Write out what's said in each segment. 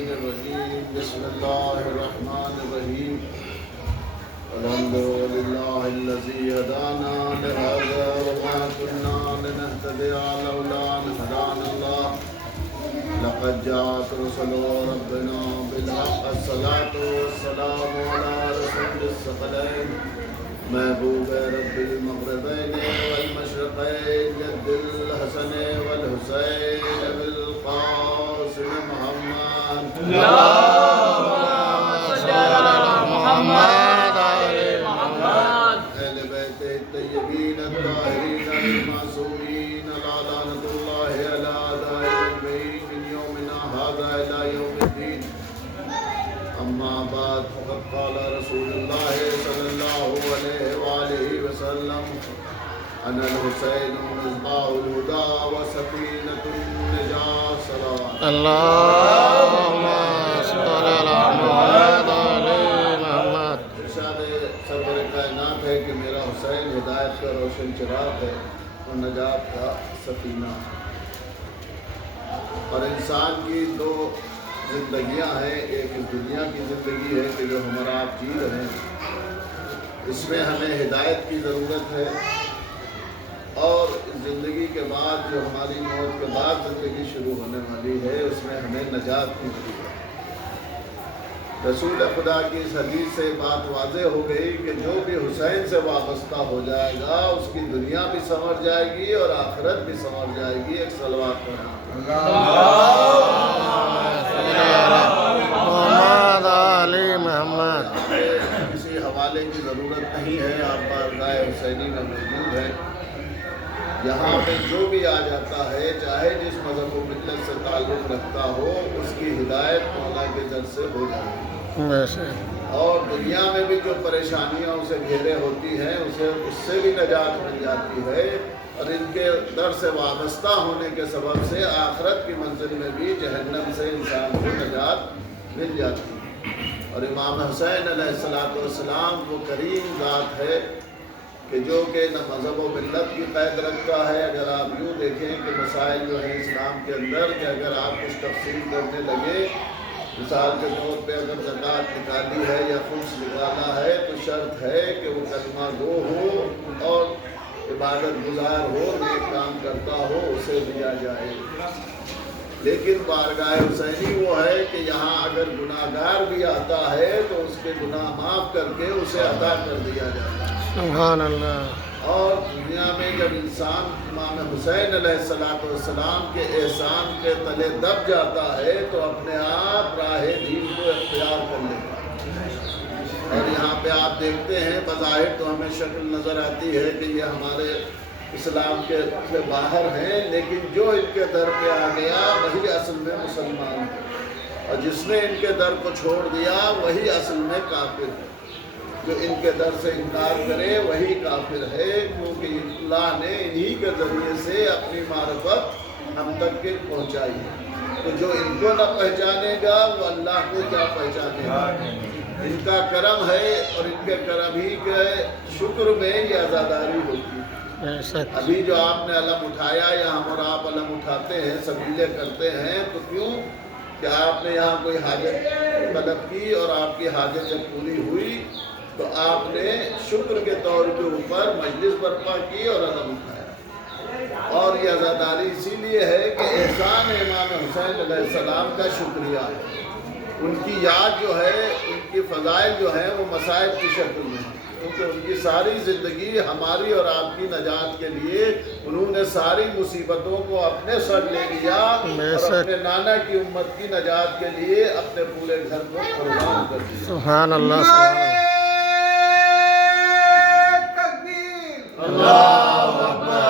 اللعين الرجيم بسم الله الرحمن الرحيم الحمد لله الذي هدانا لهذا وما كنا لنهتدي لولا أن هدانا الله لقد جاءت رسل ربنا بالحق الصلاة والسلام على رسول الثقلين محبوب رب المغربين والمشرقين جد الحسن والحسين بالقاسم محمد اللهم صل على محمد وعلى محمد أهل بيت الطيبين الطاهرين المعصومين لعنة الله على أعدائهم من يومنا هذا إلى يوم الدين أما بعد فقد قال رسول الله صلى الله عليه وآله وسلم أنا الحسين مصباح الهدى وسفينة النجاة صلوات اللهم صل على محمد وعلى محمد ارشاد سرور کائنات ہے کہ میرا حسین ہدایت کا روشن چراغ ہے اور نجات کا سفینہ. اور انسان کی دو زندگیاں ہیں. ایک اس دنیا کی زندگی ہے کہ جو ہمارا آپ جی رہے ہیں, اس میں ہمیں ہدایت کی ضرورت ہے, اور زندگی کے بعد جو ہماری موت کے بعد زندگی شروع ہونے والی ہے اس میں ہمیں نجات کی ضرورت ہے. رسول خدا کی اس حدیث سے بات واضح ہو گئی کہ جو بھی حسین سے وابستہ ہو جائے گا اس کی دنیا بھی سنور جائے گی اور آخرت بھی سنور جائے گی. ایک صلوات پڑھنا. محمد علی محمد. کسی حوالے کی ضرورت نہیں ہے, آپ بارگاہ حسینی میں موجود ہیں. یہاں پہ جو بھی آ جاتا ہے چاہے جس مذہب و ملت سے تعلق رکھتا ہو اس کی ہدایت مولا کے در سے ہو جاتی ہے. اور دنیا میں بھی جو پریشانیاں اسے گھیرے ہوتی ہیں اس سے بھی نجات مل جاتی ہے, اور ان کے در سے وابستہ ہونے کے سبب سے آخرت کی منزل میں بھی جہنم سے انسان کو نجات مل جاتی ہے. اور امام حسین علیہ السلام وہ کریم ذات ہے کہ جو کہ نہ مذہب و ملت کی قید رکھتا ہے. اگر آپ یوں دیکھیں کہ مسائل جو ہیں اسلام کے اندر کہ اگر آپ کچھ تفصیل کرنے لگے, مثال کے طور پہ اگر زکوٰۃ نکالی ہے یا خمس نکالا ہے تو شرط ہے کہ وہ کلمہ گو ہو اور عبادت گزار ہو, نیک کام کرتا ہو, اسے دیا جائے. لیکن بارگاہ حسینی وہ ہے کہ یہاں اگر گناہ گار بھی آتا ہے تو اس کے گناہ معاف کر کے اسے عطا کر دیا جاتا ہے. سبحان اللہ. اور دنیا میں جب انسان امام حسین علیہ السلام کے احسان کے تلے دب جاتا ہے تو اپنے آپ راہ دین کو اختیار کر لیتا ہے. اور یہاں پہ آپ دیکھتے ہیں بظاہر تو ہمیں شکل نظر آتی ہے کہ یہ ہمارے اسلام کے باہر ہیں, لیکن جو ان کے در پہ آ گیا وہی اصل میں مسلمان ہے, اور جس نے ان کے در کو چھوڑ دیا وہی اصل میں کافر ہے. جو ان کے در سے انکار کرے وہی کافر ہے, کیونکہ اللہ نے انہی کے ذریعے سے اپنی معرفت ہم تک کے پہنچائی ہے. تو جو ان کو نہ پہچانے گا وہ اللہ کو کیا پہچانے گا. ان کا کرم ہے اور ان کے کرم ہی کے شکر میں یہ عزاداری ہوتی ہے. ابھی جو آپ نے علم اٹھایا یا ہم اور آپ علم اٹھاتے ہیں, سبیلے کرتے ہیں, تو کیوں کہ آپ نے یہاں کوئی حاجت طلب کی اور آپ کی حاجت جب پوری ہوئی تو آپ نے شکر کے طور کے اوپر مجلس برپا کی اور علم اٹھایا. اور یہ عزاداری اسی لیے ہے کہ احسان امام حسین علیہ السلام کا شکریہ ہے. ان کی یاد جو ہے, ان کی فضائل جو ہیں وہ مصائب کی شکل میں ہیں, کیونکہ ان کی ساری زندگی ہماری اور آپ کی نجات کے لیے انہوں نے ساری مصیبتوں کو اپنے سر لے لیا اور اپنے نانا کی امت کی نجات کے لیے اپنے پورے گھر کو قربان کر دیا. سبحان اللہ. اللہ اکبر.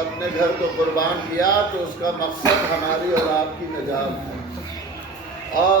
اپنے گھر کو قربان کیا تو اس کا مقصد ہماری اور آپ کی نجات ہے. اور